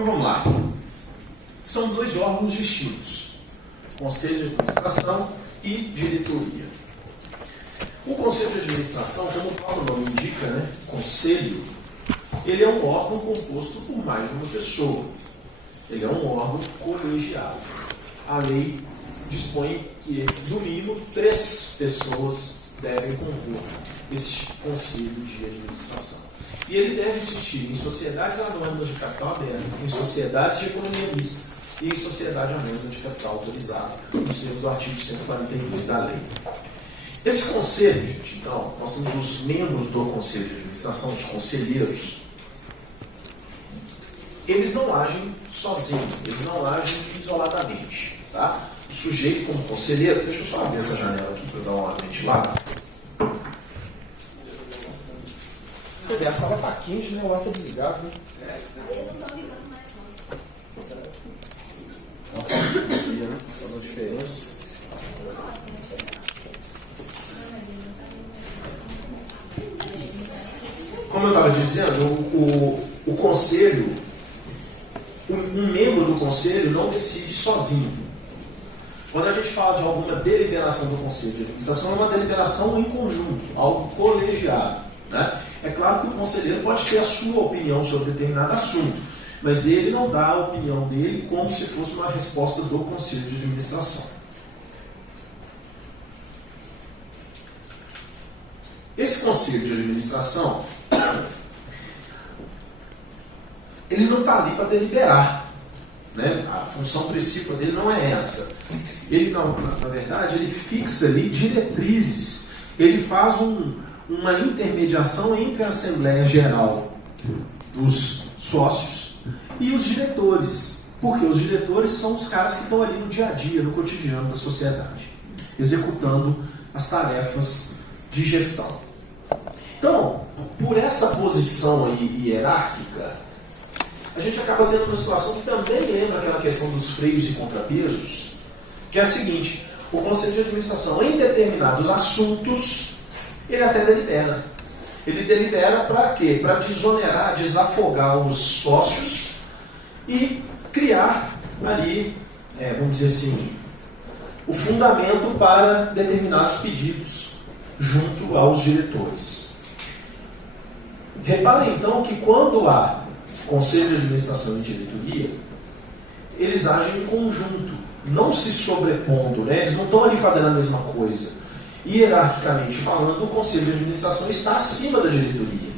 Então vamos lá. São dois órgãos distintos: Conselho de Administração e Diretoria. O Conselho de Administração, como o próprio nome indica, né, conselho, ele é um órgão composto por mais de uma pessoa. Ele é um órgão colegiado. A lei dispõe que, no mínimo, 3 pessoas devem compor esse conselho de administração. E ele deve existir em sociedades anônimas de capital aberto, em sociedades de economia mista e em sociedade anônima de capital autorizado, nos termos do artigo 142 da lei. Esse conselho, gente, então, nós temos os membros do conselho de administração, os conselheiros. Eles não agem sozinhos, eles não agem isoladamente. Tá? O sujeito como conselheiro, deixa eu só abrir essa janela aqui para dar uma ventilada. Pois é, a sala está quente, né? O ar está desligado, né? Eu só ligando mais som. Faz uma diferença. Como eu estava dizendo, o conselho, um membro do conselho não decide sozinho. Quando a gente fala de alguma deliberação do conselho de administração, é uma deliberação em conjunto, algo colegiado. Né? É claro que o conselheiro pode ter a sua opinião sobre determinado assunto, mas ele não dá a opinião dele como se fosse uma resposta do conselho de administração. Esse conselho de administração, ele não está ali para deliberar. Né? A função principal dele não é essa. Ele não, na verdade, ele fixa ali diretrizes. Ele faz uma intermediação entre a Assembleia Geral dos sócios e os diretores. Porque os diretores são os caras que estão ali no dia a dia, no cotidiano da sociedade, executando as tarefas de gestão. Então, por essa posição aí hierárquica, a gente acaba tendo uma situação que também lembra aquela questão dos freios e contrapesos, que é a seguinte: o Conselho de Administração, em determinados assuntos, ele até delibera. Ele delibera para quê? Para desonerar, desafogar os sócios e criar ali, vamos dizer assim, o fundamento para determinados pedidos junto aos diretores. Reparem então que quando há Conselho de Administração e Diretoria, eles agem em conjunto, não se sobrepondo, né? Eles não estão ali fazendo a mesma coisa. Hierarquicamente falando, o Conselho de Administração está acima da diretoria.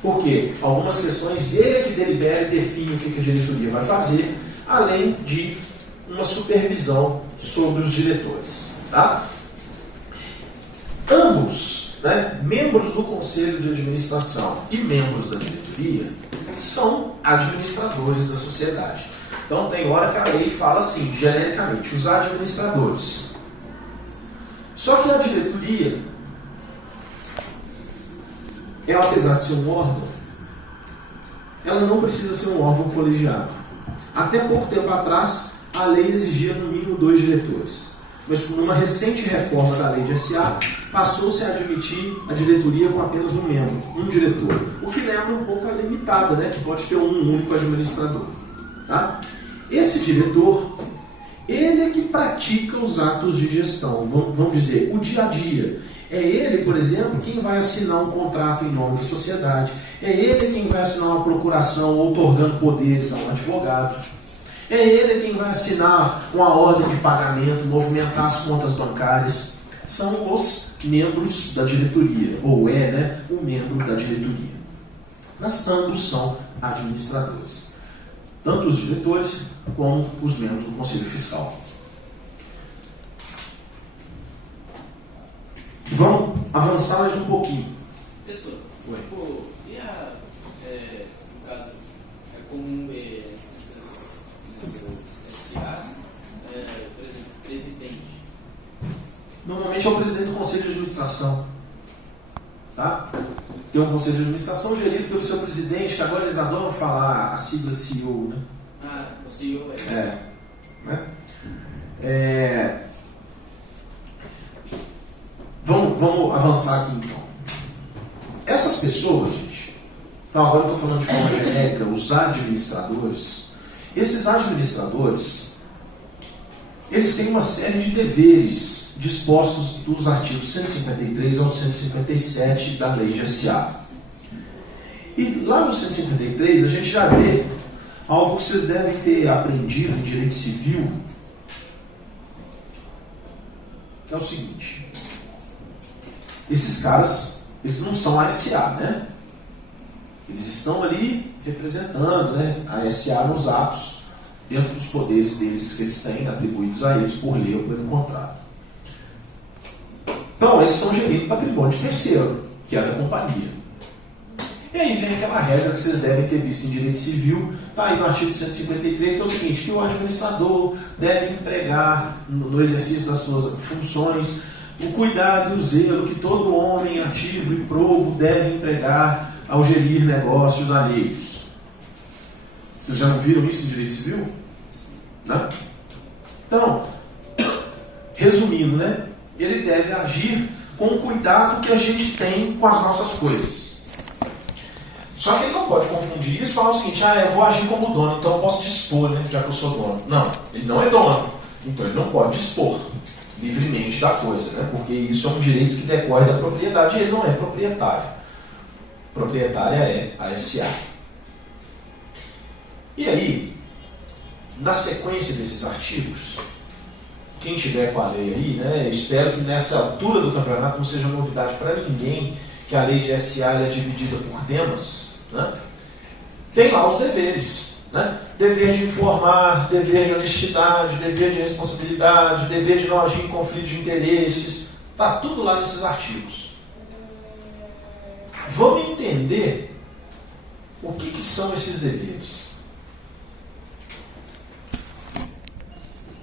Por quê? Algumas questões ele é que delibera e define o que a diretoria vai fazer, além de uma supervisão sobre os diretores. Tá? Ambos, né, membros do Conselho de Administração e membros da diretoria, são administradores da sociedade. Então tem hora que a lei fala assim, genericamente, os administradores. Só que a diretoria, ela, apesar de ser um órgão, ela não precisa ser um órgão colegiado. Até pouco tempo atrás, a lei exigia no mínimo 2 diretores. Mas com uma recente reforma da lei de SA, passou-se a admitir a diretoria com apenas um membro, um diretor. O que lembra um pouco a limitada, né, que pode ter um único administrador. Tá? Esse diretor, ele é que pratica os atos de gestão, vamos dizer, o dia a dia. É ele, por exemplo, quem vai assinar um contrato em nome da sociedade. É ele quem vai assinar uma procuração outorgando poderes a um advogado. É ele quem vai assinar uma ordem de pagamento, movimentar as contas bancárias. São os membros da diretoria, ou né, o membro da diretoria. Mas ambos são administradores. Tanto os diretores como os membros do Conselho Fiscal. Vamos avançar mais um pouquinho. Professor, no caso, é comum ver nessas SAs, por exemplo, presidente. Normalmente é o presidente do Conselho de Administração. Tá? Tem um Conselho de Administração gerido pelo seu presidente, que agora eles adoram falar a sigla CEO, né? Ah, o CEO né? Vamos avançar aqui então. Essas pessoas, gente, então agora eu estou falando de forma genérica, os administradores, Esses administradores, eles têm uma série de deveres dispostos dos artigos 153 ao 157 da lei de SA. E lá no 153 a gente já vê algo que vocês devem ter aprendido em direito civil, que é o seguinte: esses caras, eles não são a SA, né? Eles estão ali representando, né, a SA nos atos, dentro dos poderes deles que eles têm, atribuídos a eles por lei ou pelo contrato. Então, eles estão gerindo patrimônio de terceiro, que é da companhia. E aí vem aquela regra que vocês devem ter visto em direito civil, está aí no artigo 153, que é o seguinte: que o administrador deve empregar, no exercício das suas funções, o cuidado e o zelo que todo homem ativo e probo deve empregar ao gerir negócios alheios. Vocês já não viram isso em direito civil? Não? Então, resumindo, né? Ele deve agir com o cuidado que a gente tem com as nossas coisas. Só que ele não pode confundir isso e falar o seguinte: eu vou agir como dono, então eu posso dispor, né, já que eu sou dono. Não, ele não é dono, então ele não pode dispor livremente da coisa, né, porque isso é um direito que decorre da propriedade e ele não é proprietário. Proprietária é a SA. E aí, na sequência desses artigos, quem tiver com a lei aí, né, espero que nessa altura do campeonato não seja novidade para ninguém que a lei de SA é dividida por temas, né? Tem lá os deveres, né? Dever de informar, dever de honestidade, dever de responsabilidade, dever de não agir em conflito de interesses, está tudo lá nesses artigos. Vamos entender o que são esses deveres.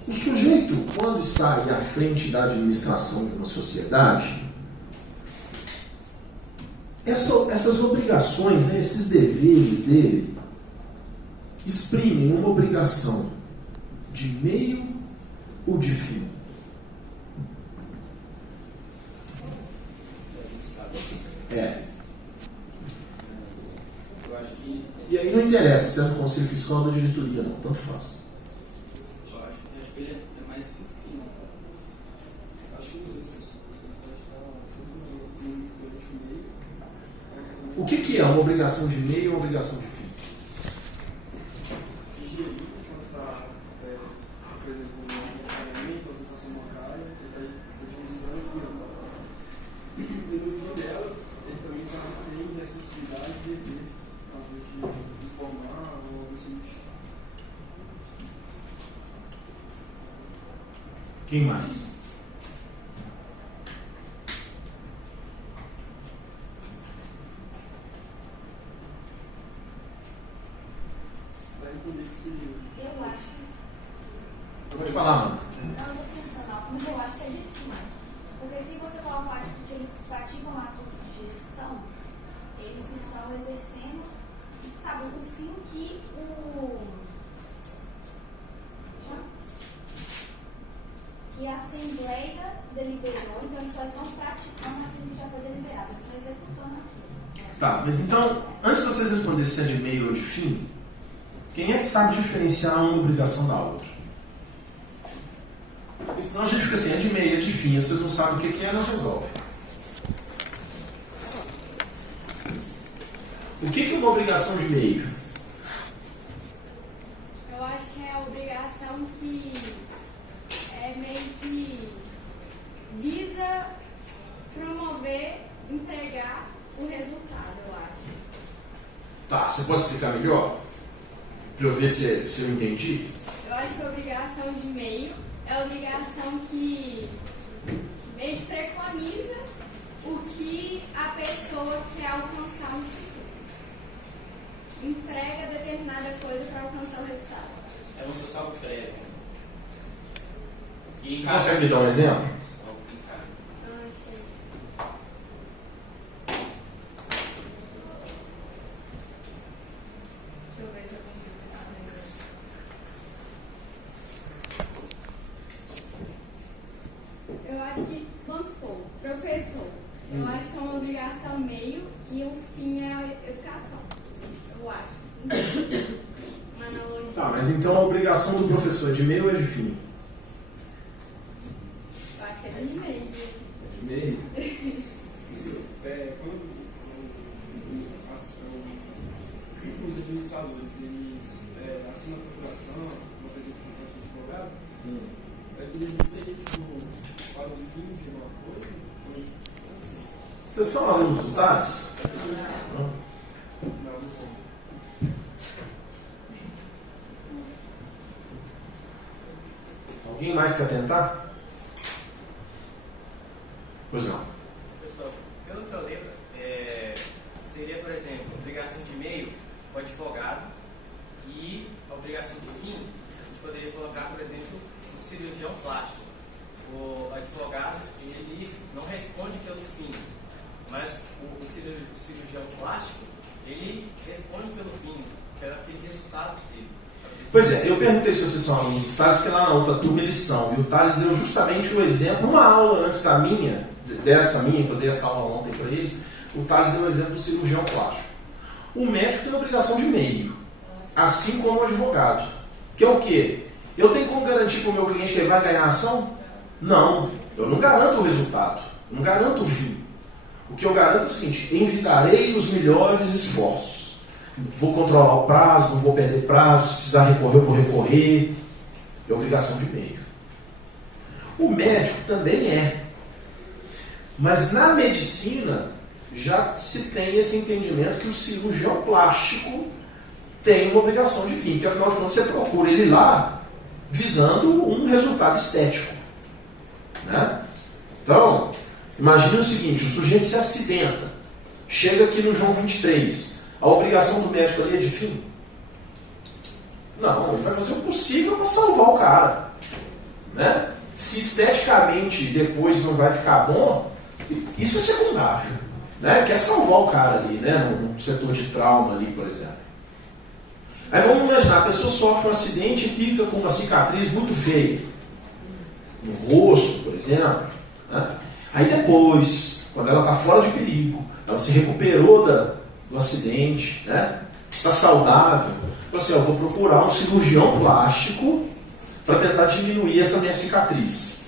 O sujeito, quando está aí à frente da administração de uma sociedade, essas obrigações, né, esses deveres dele, exprimem uma obrigação de meio ou de fim. E aí não interessa se é no Conselho Fiscal ou da diretoria, não, tanto faz. Eu acho que ele é mais que o fim. Acho que os dois. O que é uma obrigação de meio e uma obrigação de fim? Gerir, por exemplo, um pagamento, apresentação bancária, ele vai administrando e no fim dela, ele também tem responsabilidade de dever, de informar ou algo assim. Quem mais? Eu acho. Pode falar, mano. Não, eu tô pensando alto, mas eu acho que é difícil. Porque se você coloca um artigo que eles praticam atos de gestão, eles estão exercendo, sabe, o fim que a Assembleia deliberou, então eles só estão praticando aquilo que já foi deliberado, eles estão executando aquilo. Tá, mas então, antes de vocês responderem se é de meio ou de fim, quem é que sabe diferenciar uma obrigação da outra? Porque senão a gente fica assim, é de meio, é de fim, vocês não sabem o que é, não resolve. O que é uma obrigação de meio? Eu acho que é a obrigação que é meio que visa promover, entregar o resultado, eu acho. Tá, você pode explicar melhor? Para eu ver se eu entendi? Eu acho que a obrigação de meio é a obrigação que meio que preconiza o que a pessoa quer alcançar no futuro. Entrega determinada coisa para alcançar o resultado. É um social prévio. Você consegue me dar um exemplo? Deixa eu ver se eu consigo pensar melhor. Eu acho que, vamos supor, professor. Eu acho que é uma obrigação meio e o fim é a educação. Eu acho. Uma analogia. Tá, Mas então a obrigação do professor é de meio ou é de fim? Eu acho que é de meio. De meio. Isso, quando os administradores eles assinam a procuração, uma coisa que acontece com o advogado, é que eles seguem para o fim de uma coisa. Vocês são alunos dos TALES? Não. Alguém mais quer tentar? Pois não. Pessoal, pelo que eu lembro, seria, por exemplo, obrigação de meio, o advogado, e a obrigação de fim, a gente poderia colocar, por exemplo, o cirurgião plástico. O advogado, ele não responde pelo fim, mas o cirurgião plástico, ele responde pelo fim, pelo aquele resultado dele. Pois é, eu perguntei se vocês são alunos do Thales, porque lá na outra turma eles são. E o Thales deu justamente um exemplo, numa aula antes da minha, dessa minha, que eu dei essa aula ontem para eles, o Thales deu um exemplo do cirurgião plástico. O médico tem a obrigação de meio, assim como o advogado. Que é o quê? Eu tenho como garantir para o meu cliente que ele vai ganhar a ação? Não, eu não garanto o resultado, eu não garanto o fim. O que eu garanto é o seguinte: envidarei os melhores esforços. Vou controlar o prazo, não vou perder prazo, se precisar recorrer, eu vou recorrer. É obrigação de meio. O médico também é. Mas na medicina já se tem esse entendimento que o cirurgião plástico tem uma obrigação de fim, porque afinal de contas você procura ele lá visando um resultado estético. Né? Então, imagine o seguinte: o sujeito se acidenta, chega aqui no João 23. A obrigação do médico ali é de fim? Não, ele vai fazer o possível para salvar o cara. Né? Se esteticamente depois não vai ficar bom, isso é secundário. Né? Quer salvar o cara ali, né? No setor de trauma ali, por exemplo. Aí vamos imaginar, a pessoa sofre um acidente e fica com uma cicatriz muito feia. No rosto, por exemplo. Né? Aí depois, quando ela está fora de perigo, ela se recuperou do acidente, né? Está saudável, assim, eu vou procurar um cirurgião plástico para tentar diminuir essa minha cicatriz.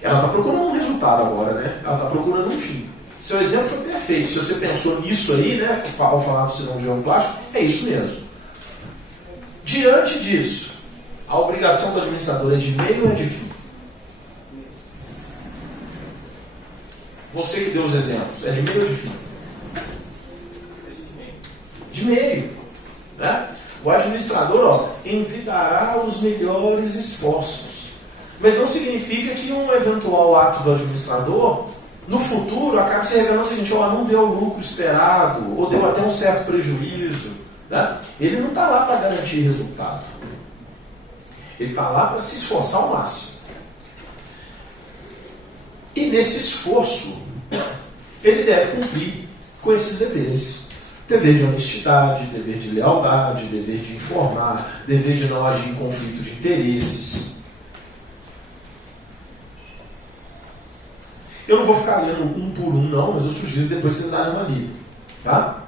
Ela está procurando um resultado agora, né? Ela está procurando um fim. Seu exemplo foi perfeito. Se você pensou nisso aí, né, ao falar do cirurgião plástico, é isso mesmo. Diante disso, a obrigação do administrador é de meio ou é de fim? Você que deu os exemplos, é de meio ou de fim? De meio. Né? O administrador envidará os melhores esforços. Mas não significa que um eventual ato do administrador, no futuro, acabe se revelando o seguinte: não deu o lucro esperado, ou deu até um certo prejuízo. Né? Ele não está lá para garantir resultado. Ele está lá para se esforçar ao máximo. E nesse esforço, ele deve cumprir com esses deveres. Dever de honestidade, dever de lealdade, dever de informar, dever de não agir em conflito de interesses. Eu não vou ficar lendo um por um, não, mas eu sugiro depois vocês darem uma lida. Tá?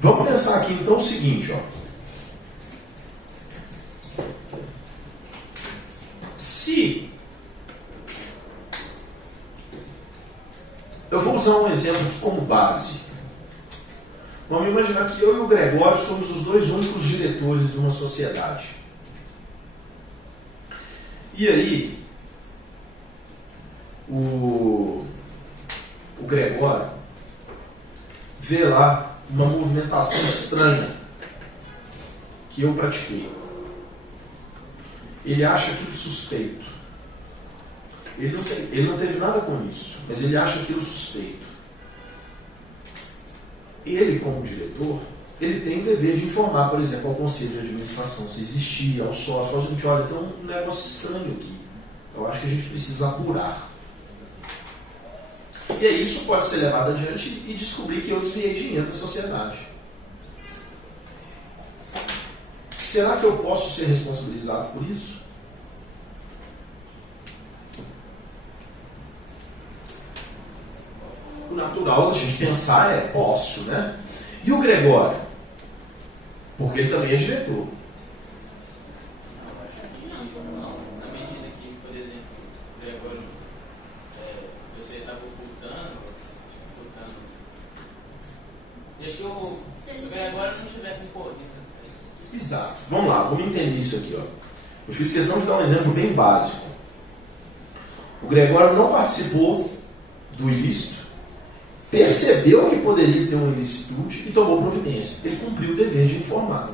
Vamos pensar aqui então o seguinte, ó. Se eu vou usar um exemplo aqui como base. Vamos imaginar que eu e o Gregório somos os dois únicos diretores de uma sociedade. E aí, o Gregório vê lá uma movimentação estranha que eu pratiquei. Ele acha aquilo suspeito. Ele não teve nada com isso, mas ele acha aquilo suspeito. Ele, como diretor, ele tem o dever de informar, por exemplo, ao conselho de administração, se existia, ao sócio, fala o seguinte: olha, tem um negócio estranho aqui. Eu acho que a gente precisa apurar. E aí isso pode ser levado adiante e descobrir que eu desviei dinheiro da sociedade. Será que eu posso ser responsabilizado por isso? O natural da gente pensar é: posso, né? E o Gregório? Porque ele também é diretor. Não, na medida que, por exemplo, o Gregório, você estava ocultando. E acho que se o Gregório não tiver concorrido. Exato. Vamos lá, vamos entender isso aqui. Ó. Eu fiz questão de dar um exemplo bem básico. O Gregório não participou do ilícito, percebeu que poderia ter uma ilicitude e tomou providência. Ele cumpriu o dever de informar.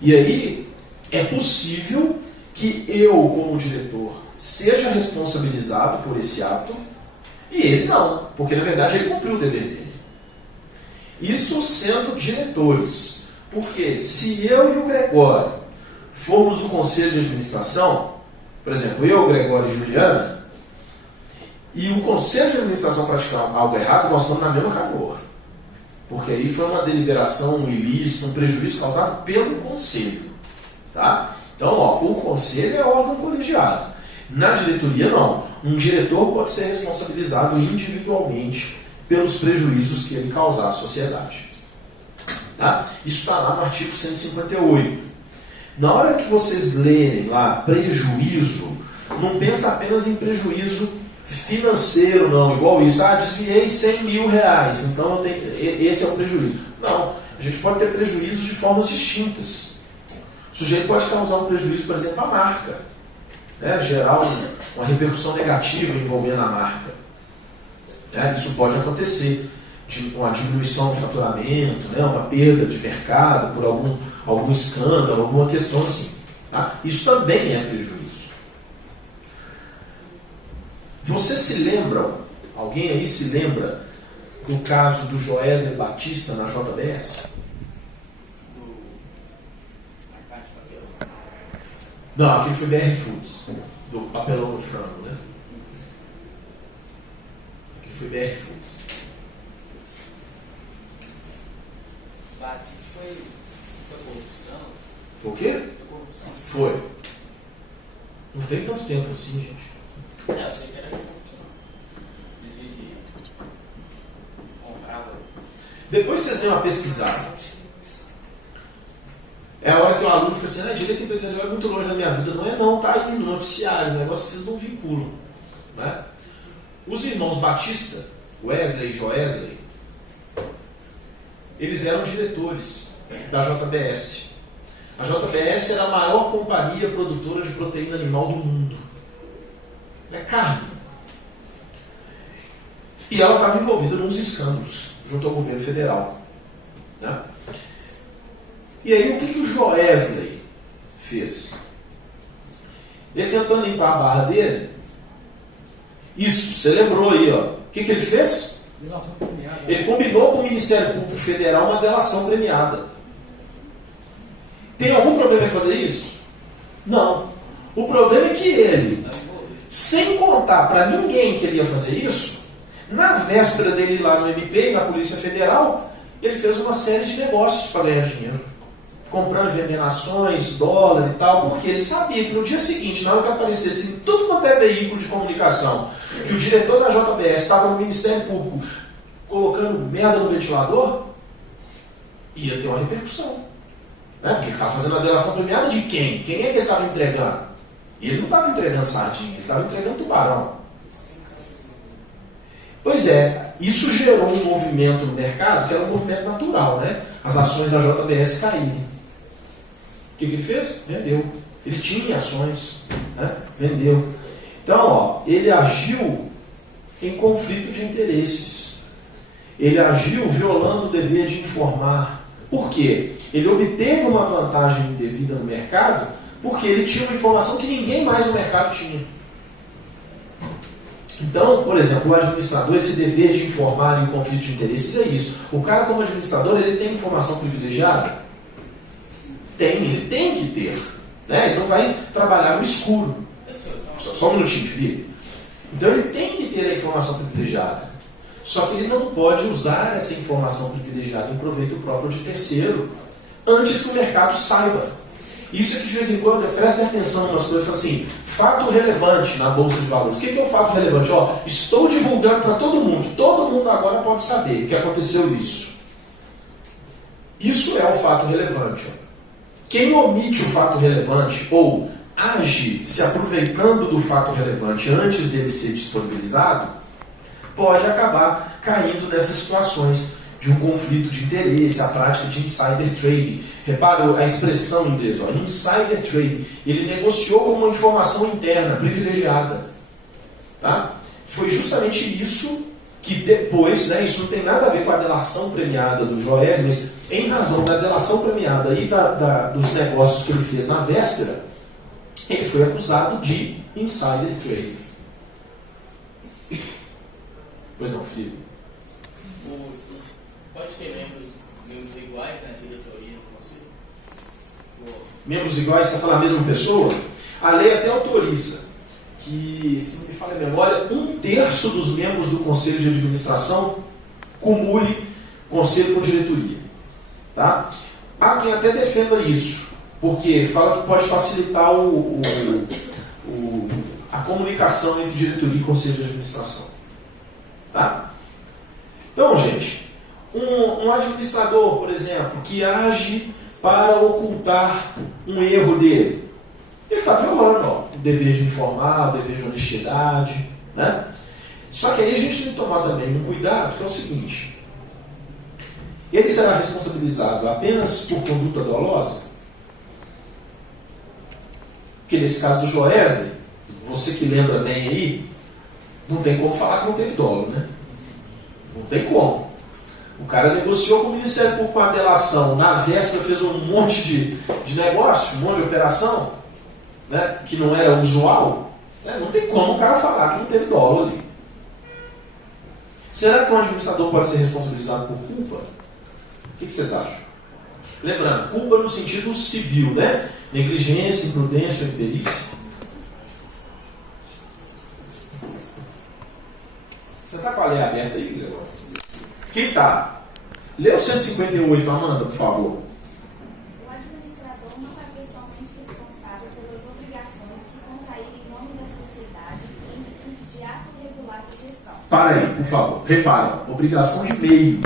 E aí, é possível que eu, como diretor, seja responsabilizado por esse ato e ele não, porque na verdade ele cumpriu o dever dele. Isso sendo diretores. Porque se eu e o Gregório formos do conselho de administração, por exemplo, eu, Gregório e Juliana, e o conselho de administração praticar algo errado, nós estamos na mesma canoa. Porque aí foi uma deliberação, um ilícito, um prejuízo causado pelo conselho. Tá? Então, ó, o conselho é órgão colegiado. Na diretoria, não. Um diretor pode ser responsabilizado individualmente pelos prejuízos que ele causar à sociedade. Tá? Isso está lá no artigo 158. Na hora que vocês lerem lá prejuízo, não pensa apenas em prejuízo financeiro, não, igual isso. Ah, desviei 100 mil reais, então esse é o prejuízo. Não, a gente pode ter prejuízos de formas distintas. O sujeito pode causar um prejuízo, por exemplo, à marca, né? Gerar uma repercussão negativa envolvendo a marca. Isso pode acontecer. Uma diminuição de faturamento, né? Uma perda de mercado por algum escândalo, alguma questão assim. Tá? Isso também é prejuízo. Vocês se lembram, alguém aí se lembra do caso do Joesley Batista na JBS? Não, aquele foi BR Foods, do papelão no frango, né? Aquele foi BR Foods. Batista foi corrupção. Foi o quê? Foi corrupção. Foi. Não tem tanto tempo assim, gente. Eu sei que era corrupção. Dizia que comprava. Depois vocês dêem uma pesquisada. É a hora que o aluno fica assim, direito empresarial é muito longe da minha vida. Não é não, tá aí no noticiário, o negócio que vocês não vinculam. Né? Os irmãos Batista, Wesley e Joesley, eles eram diretores da JBS. A JBS era a maior companhia produtora de proteína animal do mundo. É carne. E ela estava envolvida nos escândalos junto ao governo federal. Né? E aí o que o Joesley fez? Ele tentando limpar a barra dele, isso, você lembrou aí, ó. O que ele fez? Ele combinou com o Ministério Público Federal uma delação premiada. Tem algum problema em fazer isso? Não. O problema é que ele, sem contar para ninguém que ele ia fazer isso, na véspera dele ir lá no MP, na Polícia Federal, ele fez uma série de negócios para ganhar dinheiro. Comprando envenenações, dólar e tal, porque ele sabia que no dia seguinte, na hora que aparecesse em tudo quanto é veículo de comunicação, que o diretor da JBS estava no Ministério Público colocando merda no ventilador, ia ter uma repercussão. Né? Porque ele estava fazendo a delação premiada de quem? Quem é que ele estava entregando? E ele não estava entregando sardinha, ele estava entregando tubarão. Pois é, isso gerou um movimento no mercado que era um movimento natural, né? As ações da JBS caírem. O que ele fez? Vendeu. Ele tinha ações, né? Vendeu. Então, ó, ele agiu em conflito de interesses. Ele agiu violando o dever de informar. Por quê? Ele obteve uma vantagem indevida no mercado porque ele tinha uma informação que ninguém mais no mercado tinha. Então, por exemplo, o administrador, esse dever de informar em conflito de interesses é isso. O cara, como administrador, ele tem informação privilegiada? Tem, ele tem que ter. Né? Ele não vai trabalhar no escuro. Só um minutinho, Felipe. Então, ele tem que ter a informação privilegiada. Só que ele não pode usar essa informação privilegiada em proveito próprio de terceiro antes que o mercado saiba. Isso que de vez em quando, prestem atenção nas coisas, assim, fato relevante na Bolsa de Valores. O que é o fato relevante? Ó, estou divulgando para todo mundo agora pode saber que aconteceu isso. Isso é o fato relevante. Ó. Quem omite o fato relevante ou age se aproveitando do fato relevante antes dele ser disponibilizado, pode acabar caindo nessas situações de um conflito de interesse, a prática de insider trading. Repara a expressão em inglês, ó, insider trading. Ele negociou com uma informação interna, privilegiada. Tá? Foi justamente isso que depois, né, isso não tem nada a ver com a delação premiada do Joés, mas em razão da delação premiada e dos negócios que ele fez na véspera, ele foi acusado de insider trading. Pois não, filho? Pode ter membros iguais na diretoria do conselho? Membros iguais, você fala a mesma pessoa? A lei até autoriza que, se não me falha a memória, 1/3 dos membros do conselho de administração cumule conselho com diretoria. Tá? Há quem até defenda isso, porque fala que pode facilitar a comunicação entre diretoria e conselho de administração. Tá? Então, gente, um administrador, por exemplo, que age para ocultar um erro dele, ele está violando o dever de informar, o dever de honestidade. Né? Só que aí a gente tem que tomar também um cuidado, que é o seguinte: ele será responsabilizado apenas por conduta dolosa? Porque nesse caso do Joesley, você que lembra bem aí, não tem como falar que não teve dolo, né? Não tem como. O cara negociou com o Ministério Público uma delação, na véspera fez um monte de negócio, um monte de operação, né, que não era usual. Né? Não tem como o cara falar que não teve dolo ali. Será que um administrador pode ser responsabilizado por culpa? O que vocês acham? Lembrando, culpa no sentido civil, né? Negligência, imprudência, imperícia. Você está com a lei aberta aí, Gregório? Quem está? Lê o 158, Amanda, por favor. O administrador não é pessoalmente responsável pelas obrigações que contrair em nome da sociedade em virtude de ato regular de gestão. Para aí, por favor. Repara, obrigação de meio.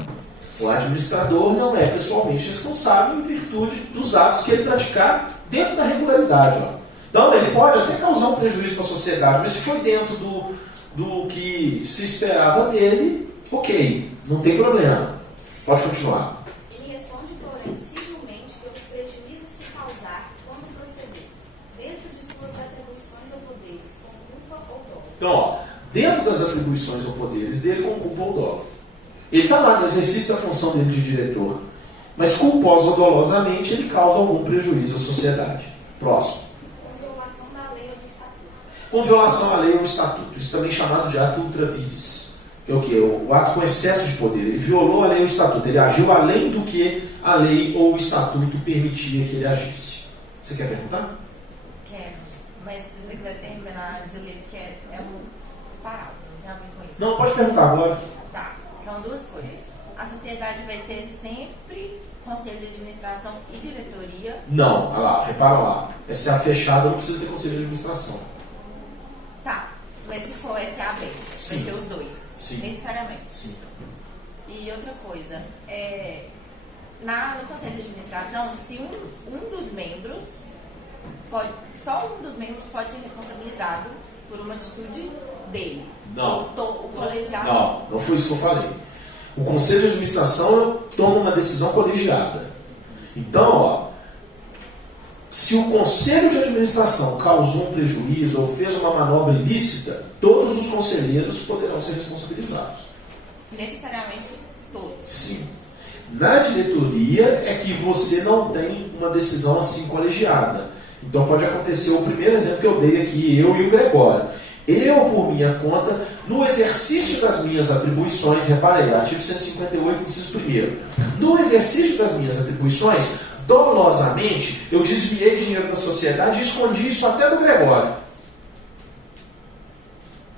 O administrador não é pessoalmente responsável em virtude dos atos que ele praticar dentro da regularidade. Ó. Então, ele pode até causar um prejuízo para a sociedade, mas se foi dentro do que se esperava dele, ok, não tem problema. Pode continuar. Ele responde, porém, civilmente pelos prejuízos que causar quando proceder, dentro de suas atribuições ou poderes, com culpa ou dolo. Então, ó, dentro das atribuições ou poderes dele, com culpa ou dolo. Ele está lá no exercício da função dele de diretor, mas culposo ou dolosamente ele causa algum prejuízo à sociedade. Próximo. Com violação da lei ou do estatuto. Com violação à lei ou ao estatuto. Isso também é chamado de ato ultra vires. Que é o quê? O ato com excesso de poder. Ele violou a lei ou o estatuto. Ele agiu além do que a lei ou o estatuto permitia que ele agisse. Você quer perguntar? Quero. Mas se você quiser terminar de ler, porque é um parágrafo, não tem a ver com isso. Não, pode perguntar agora. Tá. São duas coisas. A sociedade vai ter sempre conselho de administração e diretoria. Não, olha lá, repara lá. SA fechada não precisa ter conselho de administração. Tá. Mas se for SA aberto, vai Sim. ter os dois. Sim. Necessariamente. Sim. E outra coisa, no conselho de administração, se um dos membros só um dos membros pode ser responsabilizado por uma atitude dele. Não. O colegiado. Não foi isso que eu falei. O conselho de administração toma uma decisão colegiada. Então, ó, se o conselho de administração causou um prejuízo ou fez uma manobra ilícita, todos os conselheiros poderão ser responsabilizados. Necessariamente todos. Sim. Na diretoria é que você não tem uma decisão assim colegiada. Então pode acontecer o primeiro exemplo que eu dei aqui, eu e o Gregório. Eu, por minha conta, no exercício das minhas atribuições, reparei, artigo 158, inciso 1º. No exercício das minhas atribuições, dolosamente, eu desviei dinheiro da sociedade e escondi isso até do Gregório.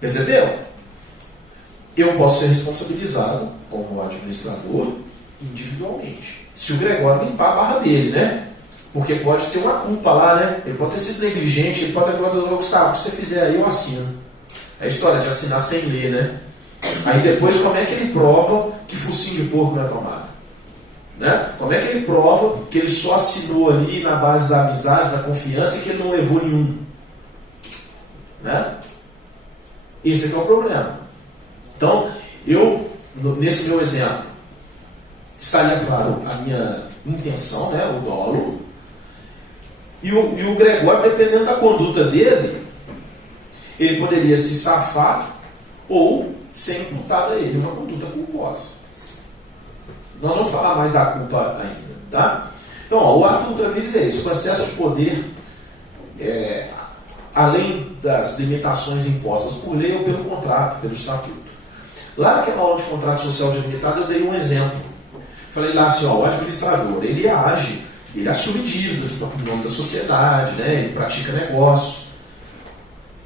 Percebeu? Eu posso ser responsabilizado como administrador individualmente. Se o Gregório limpar a barra dele, né? Porque pode ter uma culpa lá, né? Ele pode ter sido negligente, ele pode ter falado, Gustavo, se você fizer aí, eu assino. É a história de assinar sem ler, né? Aí depois, como é que ele prova que focinho de porco não é tomado? Né? Como é que ele prova que ele só assinou ali na base da amizade, da confiança, e que ele não levou nenhum? Né? Esse é que é o problema. Então, nesse meu exemplo, estaria claro a minha intenção, né, o dolo, e o Gregório, dependendo da conduta dele, ele poderia se safar ou ser imputada a ele uma conduta culposa. Nós vamos falar mais da culpa ainda, tá? Então, ó, o ato ultraviris é isso, o excesso de poder, além das limitações impostas por lei ou pelo contrato, pelo estatuto. Lá naquela aula de contrato social delimitado, eu dei um exemplo. Falei lá assim, ó, o administrador, ele age, ele assume dívidas em nome da sociedade, né? Ele pratica negócios.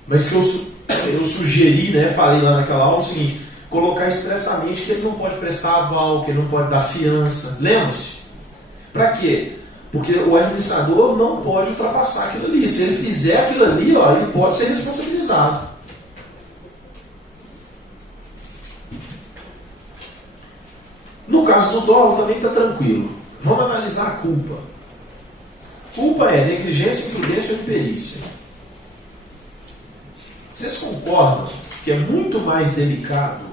Mas que eu sugeri, né, falei lá naquela aula o seguinte: colocar expressamente que ele não pode prestar aval, que ele não pode dar fiança. Lembra-se? Para quê? Porque o administrador não pode ultrapassar aquilo ali. Se ele fizer aquilo ali, ó, ele pode ser responsabilizado. No caso do dolo também está tranquilo. Vamos analisar a culpa. Culpa é negligência, imprudência ou imperícia. Vocês concordam que é muito mais delicado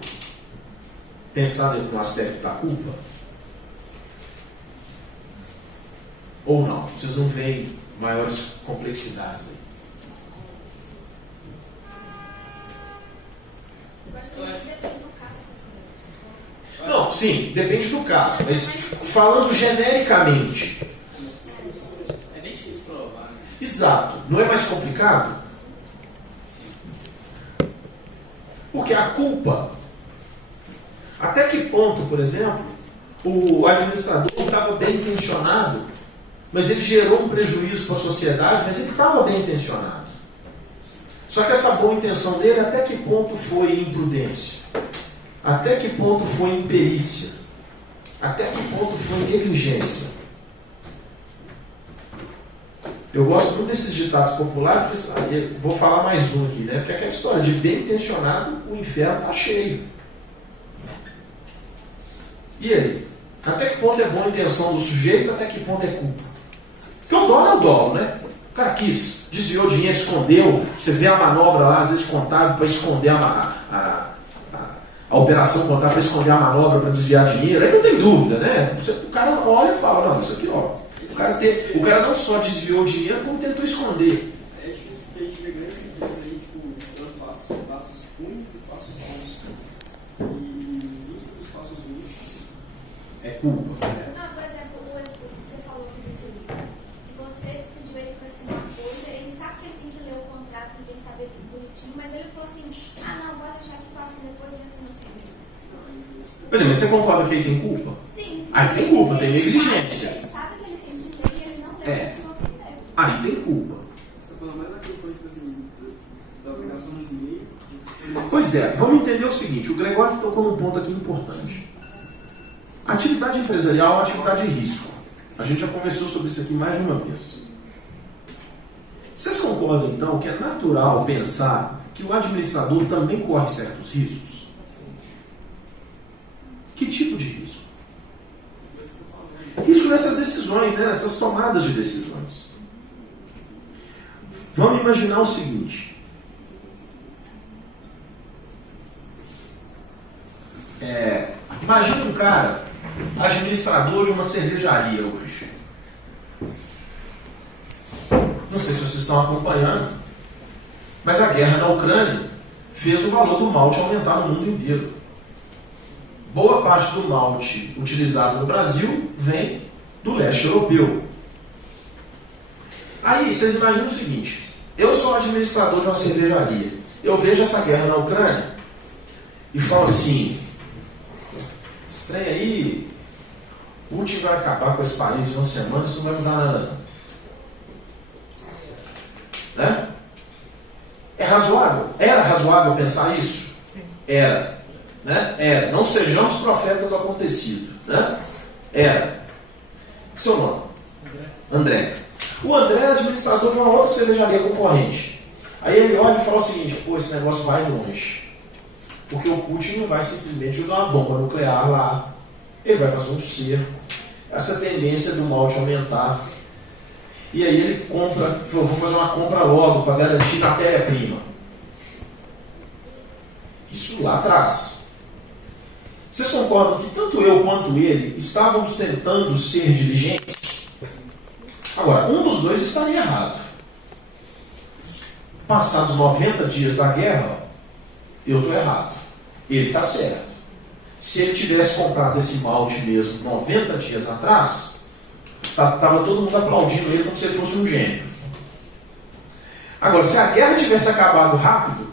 pensar no aspecto da culpa? Ou não? Vocês não veem maiores complexidades aí? Eu acho que depende do caso. Não, sim, depende do caso. Mas falando genericamente. É bem difícil provar, né? Exato. Não é mais complicado? Porque a culpa, até que ponto, por exemplo, o administrador estava bem intencionado, mas ele gerou um prejuízo para a sociedade, mas ele estava bem intencionado. Só que essa boa intenção dele, até que ponto foi imprudência? Até que ponto foi imperícia? Até que ponto foi negligência? Eu gosto muito desses ditados populares, vou falar mais um aqui, né? Porque é aquela história de bem intencionado, o inferno está cheio. E aí? Até que ponto é boa a intenção do sujeito, até que ponto é culpa? Porque o dolo é o dolo, né? O cara quis, desviou dinheiro, escondeu, você vê a manobra lá, às vezes contábil para esconder a operação contábil para esconder a manobra para desviar dinheiro, aí não tem dúvida, né? O cara olha e fala, não, isso aqui, ó. O cara não só desviou o dinheiro, como tentou esconder. É difícil porque a gente vê grandes empresas aí, tipo, dando passos ruins e passos bons. E isso dos passos ruins É culpa. Não, por exemplo, o exemplo que você falou aqui do Felipe, que você pediu ele para assinar uma coisa, ele sabe que ele tem que ler o contrato, ele tem que saber bonitinho, mas ele falou assim, não, pode deixar que faça depois ele assina o seu. Por exemplo, você concorda que ele tem culpa? Sim. Aí tem culpa, tem negligência. Ele sabe que ele tem que ler e ele não lê, ele assinou o seu. Aí tem culpa. você está falando mais da questão, tipo assim, da obrigação do meio. Pois é, vamos entender o seguinte, o Gregório tocou num ponto aqui importante. Atividade empresarial é uma atividade de risco. A gente já conversou sobre isso aqui mais de uma vez. Vocês concordam, então, que é natural pensar que o administrador também corre certos riscos? Que tipo de risco? Risco nessas decisões, né? Nessas tomadas de decisões. Vamos imaginar o seguinte. Imagina um cara administrador de uma cervejaria hoje. Não sei se vocês estão acompanhando, mas a guerra na Ucrânia fez o valor do malte aumentar no mundo inteiro. Boa parte do malte utilizado no Brasil vem do leste europeu. Aí, vocês imaginam o seguinte, eu sou administrador de uma cervejaria, eu vejo essa guerra na Ucrânia e falo assim, esse trem aí, o Putin vai acabar com esse país em uma semana, isso não vai mudar nada não. Né? É razoável? Era razoável pensar isso? Sim. Era. Né? Era. Não sejamos profetas do acontecido. Né? Era. Seu nome? André. O André é administrador de uma outra cervejaria concorrente. Aí ele olha e fala o seguinte, pô, esse negócio vai longe. Porque o Putin não vai simplesmente jogar uma bomba nuclear lá. Ele vai fazer um cerco. essa tendência do malte aumentar. E aí ele compra, falou, vou fazer uma compra logo para garantir matéria-prima. Isso lá atrás. Vocês concordam que tanto eu quanto ele estávamos tentando ser diligentes? Agora, um dos dois estaria errado. Passados 90 dias da guerra, eu estou errado. Ele está certo. Se ele tivesse comprado esse malte mesmo 90 dias atrás, estava todo mundo aplaudindo ele como se ele fosse um gênio. Agora, se a guerra tivesse acabado rápido,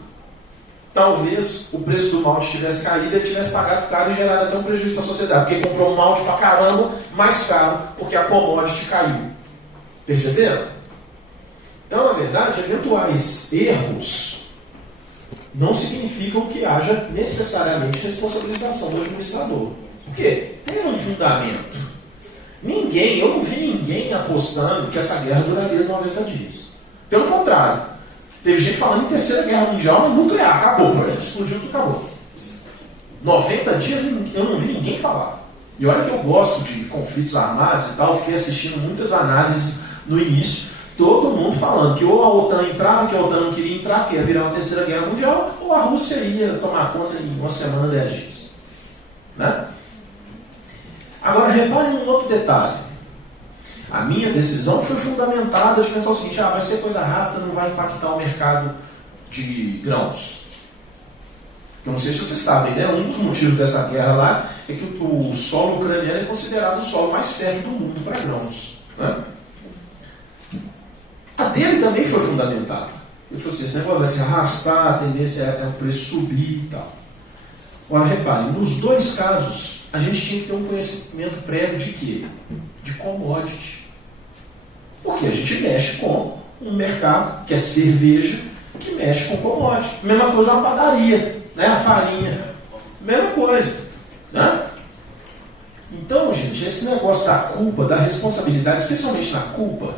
talvez o preço do malte tivesse caído e ele tivesse pagado caro e gerado até um prejuízo para a sociedade, porque ele comprou um malte para caramba mais caro, porque a commodity caiu. Perceberam? Então, na verdade, eventuais erros não significam que haja necessariamente responsabilização do administrador. Por quê? Tem um fundamento. Eu não vi ninguém apostando que essa guerra duraria 90 dias. Pelo contrário, teve gente falando em terceira guerra mundial, mas nuclear, acabou, por exemplo, explodiu tudo, acabou. 90 dias eu não vi ninguém falar. E olha que eu gosto de conflitos armados e tal, fiquei assistindo muitas análises no início, todo mundo falando que ou a OTAN entrava, que a OTAN não queria entrar, que ia virar uma terceira guerra mundial, ou a Rússia ia tomar conta em uma semana, 10 dias. Né? Agora, reparem um outro detalhe. A minha decisão foi fundamentada de pensar o seguinte, vai ser coisa rápida, não vai impactar o mercado de grãos. Eu não sei se vocês sabem, né? Um dos motivos dessa guerra lá é que o solo ucraniano é considerado o solo mais fértil do mundo para grãos. Né? A dele também foi fundamentada. Ele falou assim, esse negócio vai se arrastar, a tendência é o preço subir e tal. Agora, reparem, nos dois casos, a gente tinha que ter um conhecimento prévio de quê? De commodity. Porque a gente mexe com um mercado, que é cerveja, que mexe com commodity. Mesma coisa uma padaria, né? A farinha. Mesma coisa. Né? Então, gente, esse negócio da culpa, da responsabilidade, especialmente na culpa,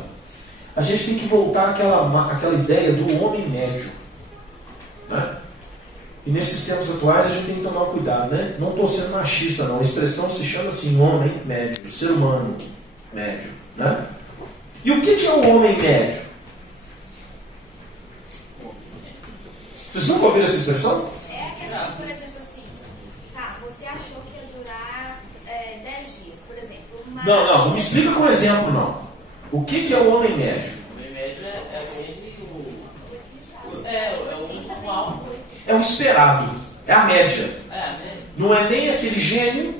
a gente tem que voltar àquela ideia do homem médio. Né? E nesses tempos atuais a gente tem que tomar cuidado, né? Não estou sendo machista, não. A expressão se chama assim, homem médio, ser humano médio. Né? E o que é o homem médio? Vocês nunca ouviram essa expressão? É a questão, por exemplo, assim, tá, você achou que ia durar 10 dias, por exemplo. Mas Não me explica com exemplo, não. O que é o homem médio? O homem médio é aquele o alvo. É o esperado, é a média. Média. Não é nem aquele gênio,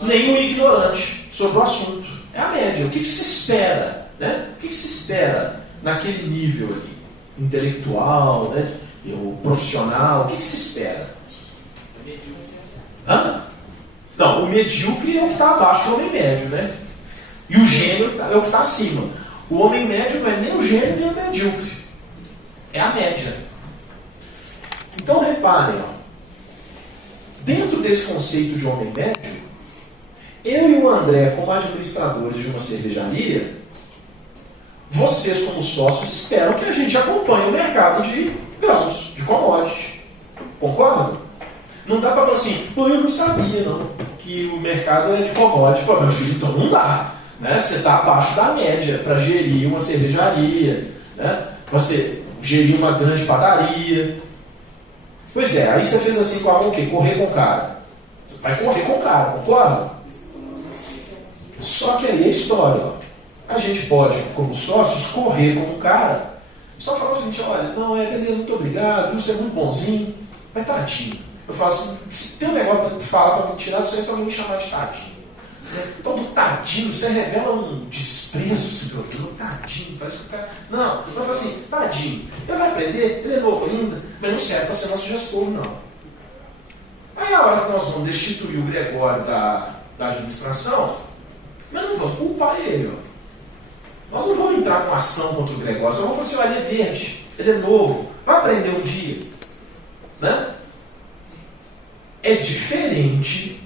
nem o ignorante sobre o assunto. É a média. O que se espera? Né? O que se espera naquele nível ali? Intelectual, né? O profissional, o que se espera? Não, o medíocre é o que está abaixo do homem médio, né? E o gênio é o que está acima. O homem médio não é nem o gênio nem o medíocre. É a média. Então reparem, dentro desse conceito de homem médio, eu e o André, como administradores de uma cervejaria, vocês como sócios esperam que a gente acompanhe o mercado de grãos, de commodities. Concordam? Não dá para falar assim, eu não sabia não, que o mercado é de commodities. Pô, meu filho, então não dá. Né? Você está abaixo da média para gerir uma cervejaria, né? Você gerir uma grande padaria. Pois é, aí você fez assim com a mão o quê? Correr com o cara. Você vai correr com o cara, concorda? Só que aí é história. Ó. A gente pode, como sócios, correr com o cara. Só falar o seguinte, olha, não, beleza, muito obrigado, você é muito bonzinho, mas tadinho. Eu falo assim, se tem um negócio para falar para me tirar disso aí, só vai me chamar de tadinho. Todo tadinho, você revela um desprezo, tadinho, parece que o cara... Não, eu falo assim, tadinho, ele vai aprender, ele é novo ainda, mas não serve para ser nosso gestor, não. Aí a hora que nós vamos destituir o Gregório da administração, mas não vamos culpar ele, ó. Nós não vamos entrar com ação contra o Gregório, só vamos falar assim, olha, ele é verde, ele é novo, vai aprender um dia. Né? É diferente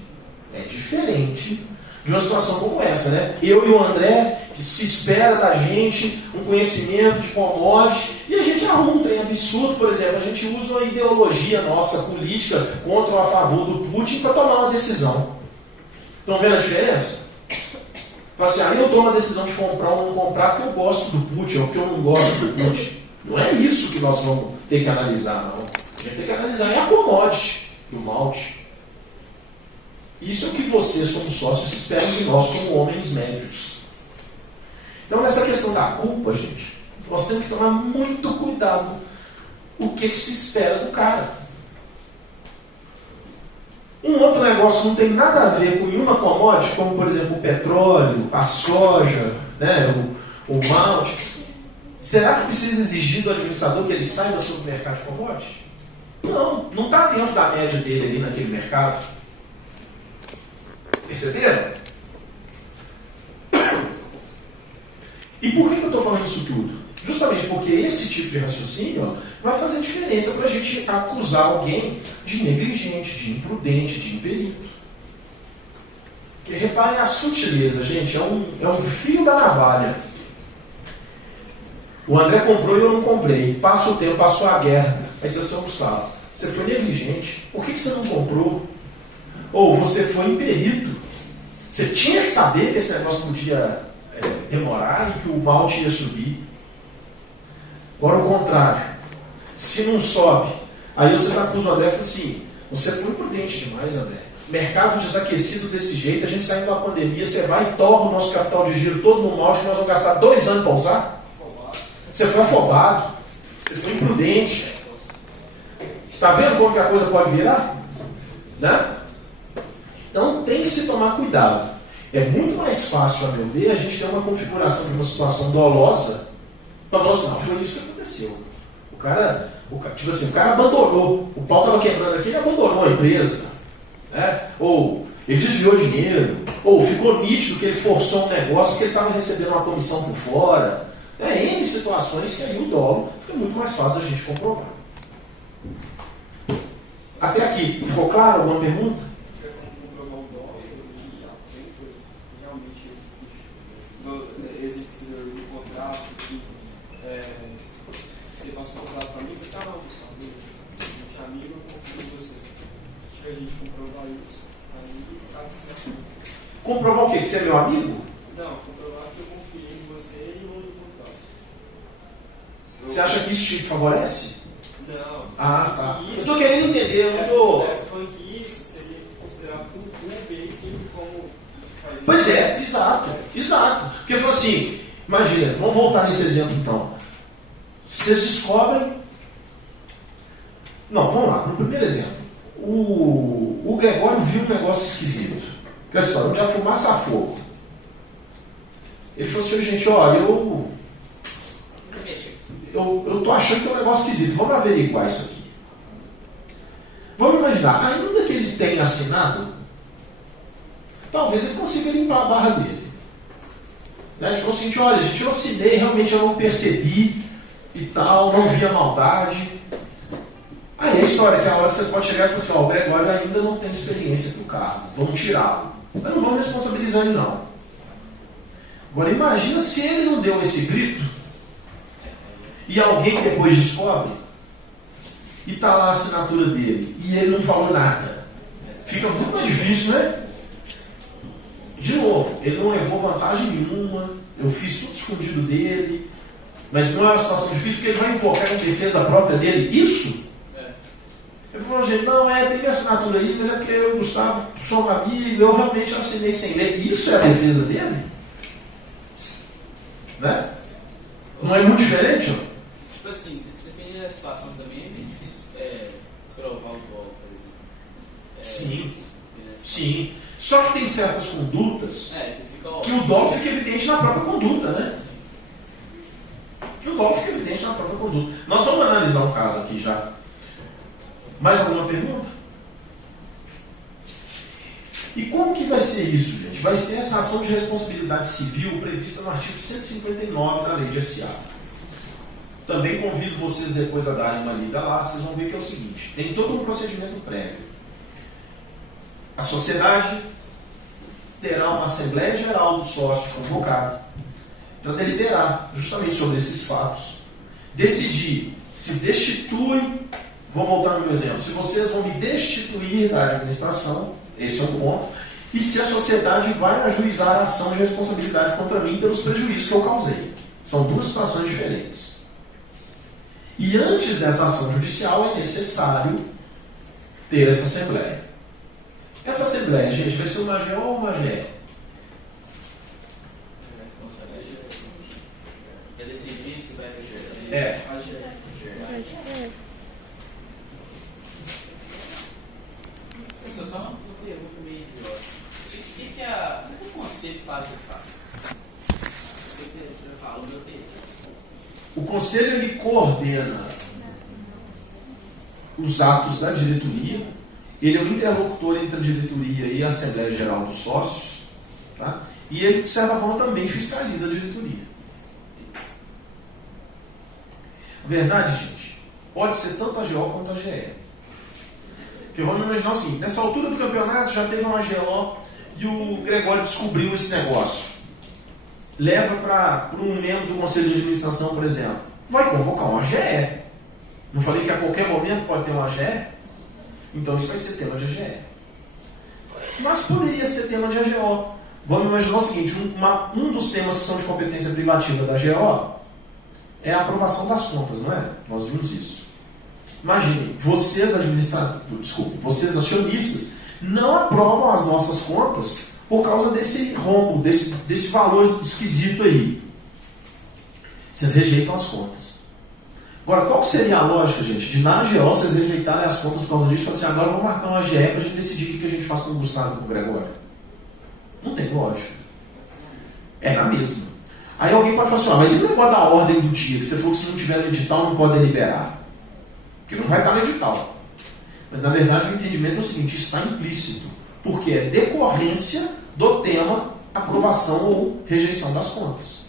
de uma situação como essa, né? Eu e o André, se espera da gente um conhecimento de commodities, e a gente arruma um trem absurdo, por exemplo, a gente usa uma ideologia nossa política contra ou a favor do Putin para tomar uma decisão. Estão vendo a diferença? Fala assim, eu tomo a decisão de comprar ou não comprar porque eu gosto do put, ou porque eu não gosto do put. Não é isso que nós vamos ter que analisar, não. A gente tem que analisar é a commodity do malte. Isso é o que vocês, como sócios, esperam de nós como homens médios. Então, nessa questão da culpa, gente, nós temos que tomar muito cuidado o que se espera do cara. Um outro negócio que não tem nada a ver com nenhuma commodity, como, por exemplo, o petróleo, a soja, né, o malte. Será que precisa exigir do administrador que ele saiba sobre o mercado de commodity? Não está dentro da média dele ali naquele mercado. Perceberam? E por que eu estou falando isso tudo? Justamente porque esse tipo de raciocínio vai fazer diferença para a gente acusar alguém de negligente, de imprudente, de imperito. Porque reparem a sutileza, gente, é um fio da navalha. O André comprou e eu não comprei. Passa o tempo, passou a guerra. Aí você, seu Gustavo, você foi negligente. Por que você não comprou? Ou você foi imperito. Você tinha que saber que esse negócio podia demorar e que o malte ia subir. Agora o contrário. Se não sobe, aí você acusa o André e fala assim, você foi imprudente demais, André. Mercado desaquecido desse jeito, a gente saindo da pandemia, você vai e torna o nosso capital de giro todo no malte que nós vamos gastar 2 anos para usar. Você foi afobado. Você foi imprudente. Está vendo como que a coisa pode virar? Né? Então tem que se tomar cuidado. É muito mais fácil, a meu ver, a gente ter uma configuração de uma situação dolosa para falar assim, não, foi isso que aconteceu. O cara abandonou. O pau estava quebrando aqui, ele abandonou a empresa. Né? Ou ele desviou dinheiro. Ou ficou nítido que ele forçou um negócio porque ele estava recebendo uma comissão por fora. N situações que aí o dolo fica muito mais fácil da gente comprovar. Até aqui, ficou claro alguma pergunta? Comprovar o dolo e realmente existe um contrato que você passa um contrato para mim, você está lá, Gustavo, a gente é amigo, eu confio em você. Deixa a gente comprovar isso. Aí acaba se Comprovar o quê? Que você é meu amigo? Não, comprovar que eu confio em você e não no contrato. Você acha que isso te favorece? Não. Ah, tá. Isso, Eu estou querendo entender, eu não estou... falando que isso seria considerado um bem sempre como fazer. Pois é, exato. Porque foi assim, imagina, vamos voltar nesse exemplo então. Vocês descobrem... Não, vamos lá, no primeiro exemplo. O Gregório viu um negócio esquisito. Que é a história, onde a fumaça a fogo. Ele falou assim, gente, olha, eu estou achando que é um negócio esquisito, vamos averiguar isso aqui. Vamos imaginar, ainda que ele tenha assinado, talvez ele consiga limpar a barra dele. Né? Ele falou o seguinte, olha, gente, eu assinei, realmente eu não percebi e tal, não vi a maldade. Aí a história que a hora vocês podem chegar e falar assim, o Gregório ainda não tem experiência com o carro, vamos tirá-lo. Mas não vamos responsabilizar ele não. Agora imagina se ele não deu esse grito e alguém depois descobre e está lá a assinatura dele e ele não falou nada. Fica muito mais difícil, né? De novo, ele não levou vantagem nenhuma, eu fiz tudo escondido dele, mas não é uma situação difícil porque ele vai invocar em defesa própria dele. Isso? Ele falou, gente, não, tem minha assinatura aí, mas é porque eu, Gustavo, sou um amigo, eu realmente assinei sem ler. Isso é a defesa dele? Né? Não é muito diferente? Ó? Tipo assim, dependendo da situação também, é bem difícil provar o dolo, por exemplo. Sim. Só que tem certas condutas que o dolo fica evidente na própria conduta, né? Nós vamos analisar um caso aqui já. Mais alguma pergunta? E como que vai ser isso, gente? Vai ser essa ação de responsabilidade civil prevista no artigo 159 da Lei de SA. Também convido vocês depois a darem uma lida lá, vocês vão ver que é o seguinte, tem todo um procedimento prévio. A sociedade terá uma Assembleia Geral dos Sócios convocada para deliberar justamente sobre esses fatos. Decidir se destitui, vou voltar no meu exemplo, se vocês vão me destituir da administração, esse é o ponto, e se a sociedade vai ajuizar a ação de responsabilidade contra mim pelos prejuízos que eu causei. São duas situações diferentes. E antes dessa ação judicial é necessário ter essa assembleia. Essa assembleia, gente, vai ser uma AGO ou uma AGE? É decidir se vai reger. É. Professor, só uma pergunta meio idiota. O que o conselho faz de fato? Você que já falou, meu Deus. O conselho ele coordena os atos da diretoria, ele é o interlocutor entre a diretoria e a Assembleia Geral dos Sócios, tá? E ele, de certa forma, também fiscaliza a diretoria. A verdade, gente, pode ser tanto a GO quanto a GE. Porque vamos imaginar o seguinte, nessa altura do campeonato já teve uma GO e o Gregório descobriu esse negócio. Leva para um membro do Conselho de Administração, por exemplo, vai convocar uma AGE. Não falei que a qualquer momento pode ter uma AGE? Então isso vai ser tema de AGE. Mas poderia ser tema de AGO. Vamos imaginar o seguinte, um dos temas que são de competência privativa da AGO é a aprovação das contas, não é? Nós vimos isso. Imagine, vocês vocês acionistas não aprovam as nossas contas por causa desse rombo, desse valor esquisito aí. Vocês rejeitam as contas. Agora, qual que seria a lógica, gente, de na AGO vocês rejeitarem as contas por causa disso e falar assim, agora vamos marcar uma AGE para a gente decidir o que a gente faz com o Gustavo e com o Gregório? Não tem lógica. É na mesma. Aí alguém pode falar assim, mas e o negócio da ordem do dia, que você falou que se não tiver no edital não pode deliberar? Porque não vai estar no edital. Mas na verdade o entendimento é o seguinte, está implícito. Porque é decorrência do tema aprovação ou rejeição das contas.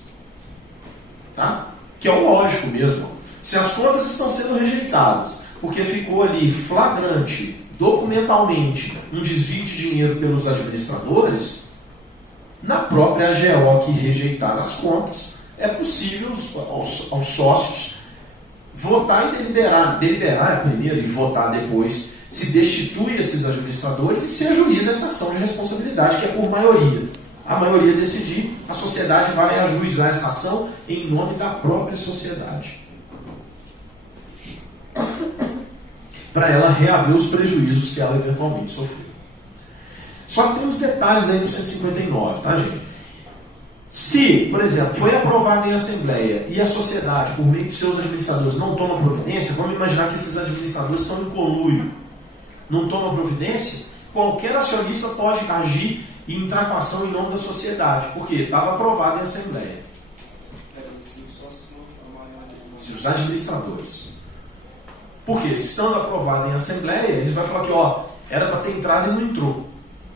Tá? Que é o lógico mesmo. Se as contas estão sendo rejeitadas, porque ficou ali flagrante, documentalmente, um desvio de dinheiro pelos administradores, na própria AGO que rejeitar as contas, é possível aos sócios votar e deliberar primeiro e votar depois, se destitui esses administradores e se ajuiza essa ação de responsabilidade, que é por maioria. A maioria decidir, a sociedade vai ajuizar essa ação em nome da própria sociedade. Para ela reaver os prejuízos que ela eventualmente sofreu. Só que tem uns detalhes aí do 159, tá, gente? Se, por exemplo, foi aprovado em assembleia e a sociedade, por meio de seus administradores, não toma providência, vamos imaginar que esses administradores estão em conluio, não tomam providência, qualquer acionista pode agir e entrar com ação em nome da sociedade, porque estava aprovado em assembleia. Se os administradores. Porque, estando aprovado em assembleia, eles vão falar que era para ter entrado e não entrou.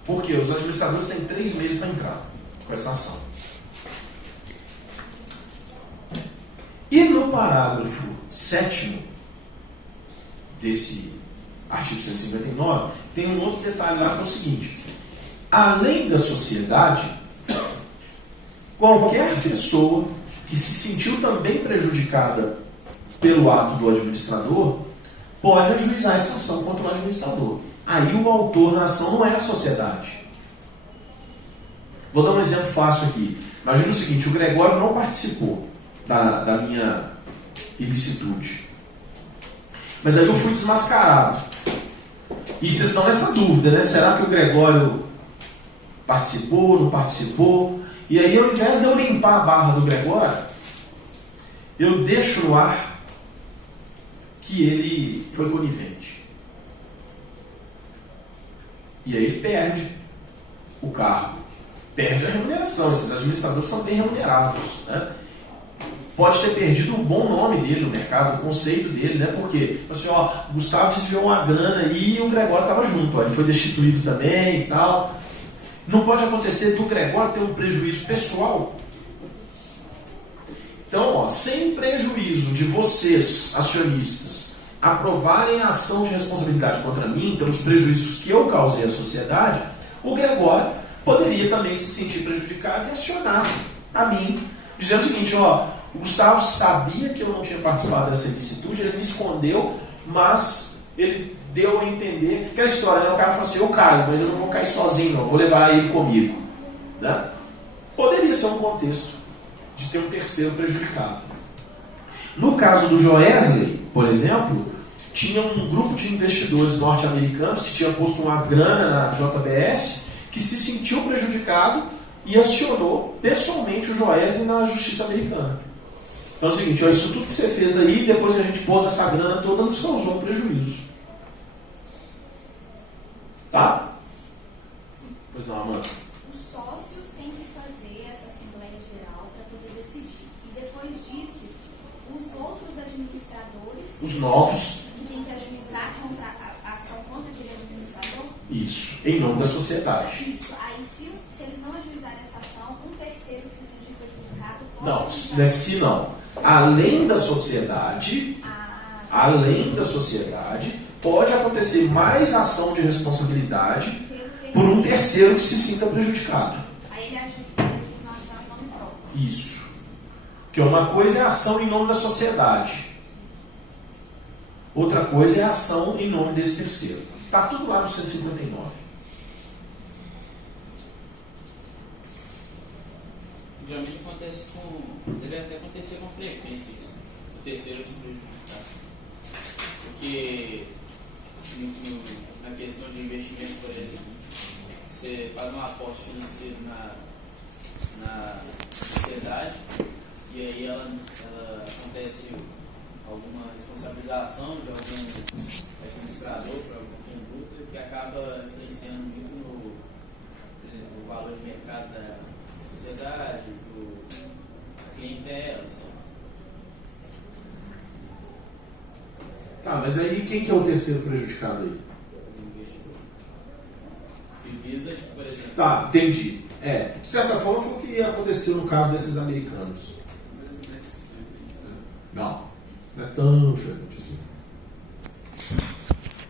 Porque os administradores têm 3 meses para entrar com essa ação. E no parágrafo 7º desse artigo 159, tem um outro detalhe lá que é o seguinte: além da sociedade, qualquer pessoa que se sentiu também prejudicada pelo ato do administrador pode ajuizar essa ação contra o administrador. Aí o autor da ação não é a sociedade. Vou dar um exemplo fácil aqui. Imagina o seguinte, o Gregório não participou da minha ilicitude. Mas aí eu fui desmascarado. E vocês estão nessa dúvida, né? Será que o Gregório participou, não participou? E aí, ao invés de eu limpar a barra do Gregório, eu deixo no ar que ele foi conivente. E aí ele perde o cargo, perde a remuneração. Esses administradores são bem remunerados, né? Pode ter perdido o bom nome dele no mercado, o conceito dele, né? Porque assim, o Gustavo desviou uma grana e o Gregório estava junto, ele foi destituído também e tal. Não pode acontecer do Gregório ter um prejuízo pessoal. Então, sem prejuízo de vocês, acionistas, aprovarem a ação de responsabilidade contra mim pelos prejuízos que eu causei à sociedade, o Gregório poderia também se sentir prejudicado e acionar a mim, dizendo o seguinte, o Gustavo sabia que eu não tinha participado dessa ilicitude, ele me escondeu, mas ele deu a entender que aquela história, né? O cara falou assim, eu caio, mas eu não vou cair sozinho, não, vou levar ele comigo. Né? Poderia ser um contexto de ter um terceiro prejudicado. No caso do Joesley, por exemplo, tinha um grupo de investidores norte-americanos que tinha posto uma grana na JBS, que se sentiu prejudicado e acionou pessoalmente o Joesley na justiça americana. Então é o seguinte, ó, isso tudo que você fez aí, depois que a gente pôs essa grana toda, nos causou um prejuízo. Tá? Sim. Pois não, Amanda. Os sócios têm que fazer essa Assembleia Geral para poder decidir. E depois disso, os outros administradores... Os novos. Que têm que ajuizar contra a ação contra aquele administrador. Isso. Em nome da sociedade. Isso. Aí, se eles não ajuizarem essa ação, um terceiro que se sentir prejudicado pode... Não, ajuizar. se não. Além da sociedade, pode acontecer mais ação de responsabilidade por um terceiro que se sinta prejudicado. Aí ele ajuda na ação em nome próprio. Isso. Porque uma coisa é a ação em nome da sociedade. Outra coisa é a ação em nome desse terceiro. Está tudo lá no 159. Geralmente acontece deve até acontecer com frequência isso, o terceiro se prejudicar. Porque na questão de investimento, por exemplo, você faz um aporte financeiro na sociedade e aí ela acontece alguma responsabilização de algum administrador para alguma conduta que acaba influenciando muito no valor de mercado da sociedade, do clientela, etc. Tá, mas aí quem que é o terceiro prejudicado aí? O investidor. E visa, por exemplo. Tá, entendi. De certa forma foi o que aconteceu no caso desses americanos. Não é tão frequente assim.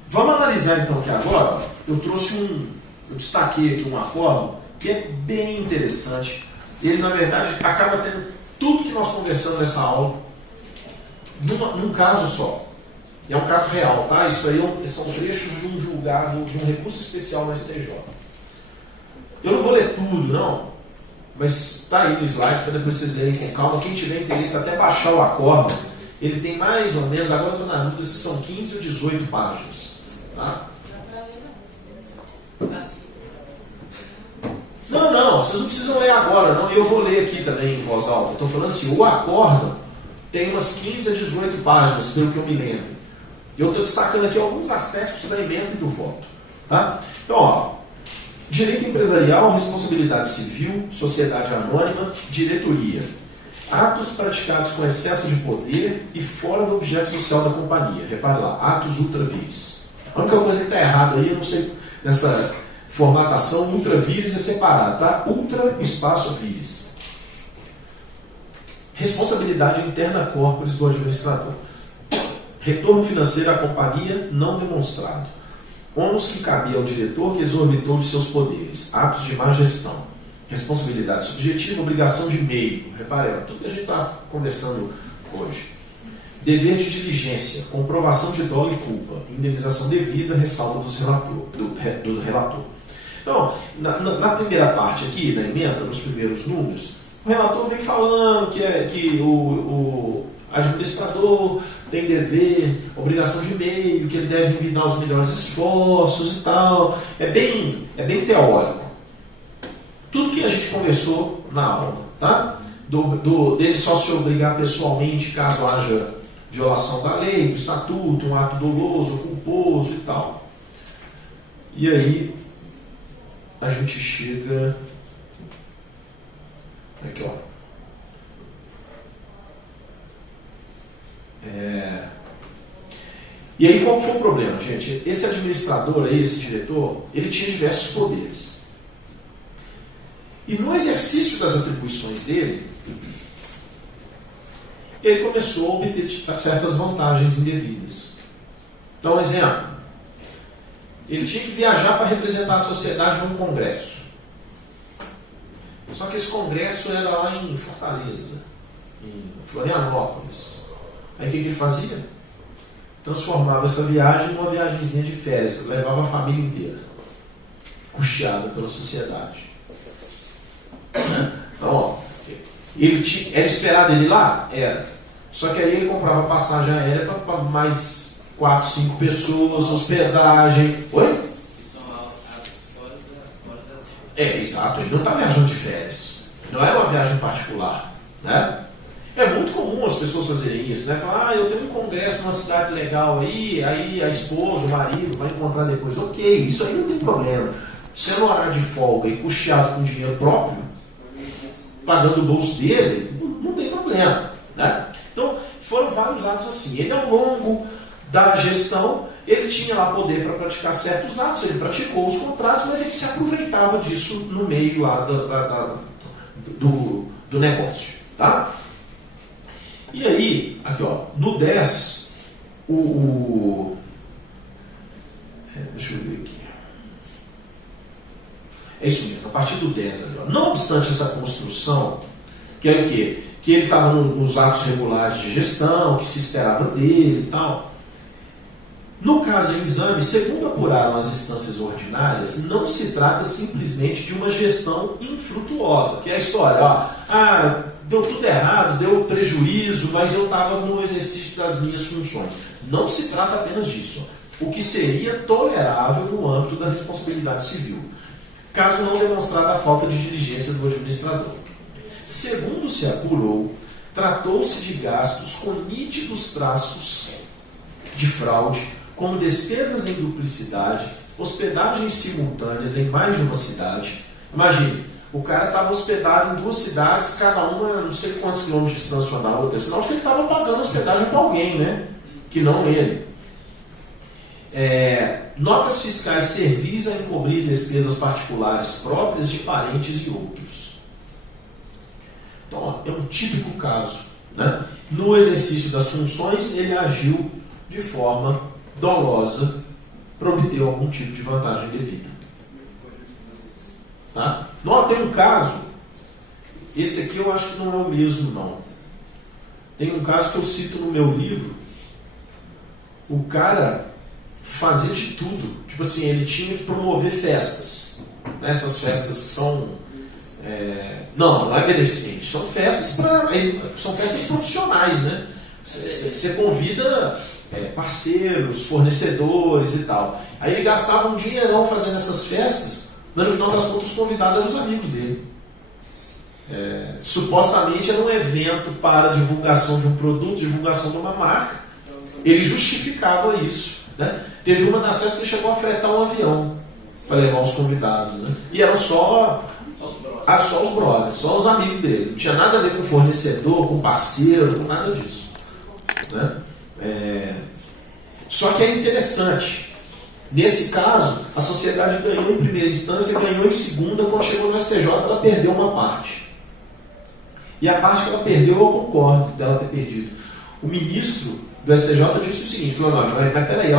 Vamos analisar então aqui agora. Eu destaquei aqui um acordo que é bem interessante. Ele, na verdade, acaba tendo tudo que nós conversamos nessa aula num caso só. E é um caso real, tá? Isso aí são trechos de um julgado, de um recurso especial na STJ. Eu não vou ler tudo, não, mas está aí no slide para depois vocês lerem com calma. Quem tiver interesse, até baixar o acordo. Ele tem mais ou menos, agora eu estou na dúvida se são 15 ou 18 páginas. Tá? Não, vocês não precisam ler agora, não. Eu vou ler aqui também em voz alta. Estou falando assim, o acordo tem umas 15 a 18 páginas, pelo que eu me lembro. Eu estou destacando aqui alguns aspectos da emenda e do voto. Tá? Então, ó, direito empresarial, responsabilidade civil, sociedade anônima, diretoria. Atos praticados com excesso de poder e fora do objeto social da companhia. Repare lá, atos ultra vires. A única coisa que está errada aí, eu não sei, nessa formatação, ultra vires é separado, tá? Ultra espaço vires. Responsabilidade interna corporis do administrador. Retorno financeiro à companhia não demonstrado. Ônus que cabia ao diretor que exorbitou de seus poderes. Atos de má gestão. Responsabilidade subjetiva, obrigação de meio. Repare, tudo que a gente está conversando hoje. Dever de diligência, comprovação de dolo e culpa, indenização devida, ressalva do relator. Então, na primeira parte aqui da emenda, nos primeiros números, o relator vem falando que o administrador tem dever, obrigação de meio, que ele deve enviar os melhores esforços e tal. É bem teórico. Tudo que a gente conversou na aula, tá? Dele só se obrigar pessoalmente caso haja violação da lei, do estatuto, um ato doloso, culposo e tal. E aí a gente chega aqui, ó. E aí qual foi o problema, gente? Esse administrador aí, esse diretor, ele tinha diversos poderes. E no exercício das atribuições dele, ele começou a obter certas vantagens indevidas. Então, um exemplo. Ele tinha que viajar para representar a sociedade num congresso. Só que esse congresso era lá em Fortaleza, em Florianópolis. Aí o que ele fazia? transformava essa viagem numa viagemzinha de férias, levava a família inteira, custeada pela sociedade. Então, ó, era esperado ele ir lá? Era. Só que aí ele comprava passagem aérea para mais 4, 5 pessoas, hospedagem. Oi? Que são atos fora das... Exato, ele não está viajando de férias. Não é uma viagem particular, né? É muito comum as pessoas fazerem isso, né? Falar, eu tenho um congresso numa cidade legal aí a esposa, o marido vai encontrar depois. Ok, isso aí não tem problema. Sendo horário de folga e custeado com dinheiro próprio, pagando o bolso dele, não tem problema, né? Então, foram vários atos assim. Ele, ao longo da gestão, ele tinha lá poder para praticar certos atos, ele praticou os contratos, mas ele se aproveitava disso no meio lá do negócio, tá? E aí, aqui ó, no 10, deixa eu ver aqui. É isso mesmo, a partir do 10 ali, ó. Não obstante essa construção, que é o quê? Que ele estava nos atos regulares de gestão, que se esperava dele e tal. No caso do exame, segundo apuraram as instâncias ordinárias, não se trata simplesmente de uma gestão infrutuosa, que é a história, ó, deu tudo errado, deu prejuízo, mas eu estava no exercício das minhas funções. Não se trata apenas disso, ó. O que seria tolerável no âmbito da responsabilidade civil, caso não demonstrada a falta de diligência do administrador. Segundo se apurou, tratou-se de gastos com nítidos traços de fraude, como despesas em duplicidade, hospedagens simultâneas em mais de uma cidade. Imagine, o cara estava hospedado em 2 cidades, cada uma não sei quantos quilômetros de distância uma da outra, senão acho que ele estava pagando hospedagem para alguém, né? Que não ele. Notas fiscais servis a encobrir despesas particulares próprias de parentes e outros. Então, é um típico caso, né? No exercício das funções, ele agiu de forma dolosa para obter algum tipo de vantagem devida. Tá? Não, tem um caso, esse aqui eu acho que não é o mesmo, não. Tem um caso que eu cito no meu livro. O cara fazia de tudo. Tipo assim, ele tinha que promover festas. Essas festas que são... não é beneficente. São festas profissionais, né? Você convida parceiros, fornecedores e tal. Aí ele gastava um dinheirão fazendo essas festas, mas no final das contas os convidados eram os amigos dele. Supostamente era um evento para divulgação de um produto, divulgação de uma marca. Ele justificava isso, né? Teve uma das festas que ele chegou a fretar um avião para levar os convidados, né? E eram só os brothers, só os amigos dele. Não tinha nada a ver com fornecedor, com parceiro, com nada disso, né? Só que é interessante. Nesse caso, a sociedade ganhou em primeira instância, ganhou em segunda. Quando chegou no STJ, ela perdeu uma parte. E a parte que ela perdeu, eu concordo dela ter perdido. O ministro do STJ disse o seguinte: falou, não, mas peraí,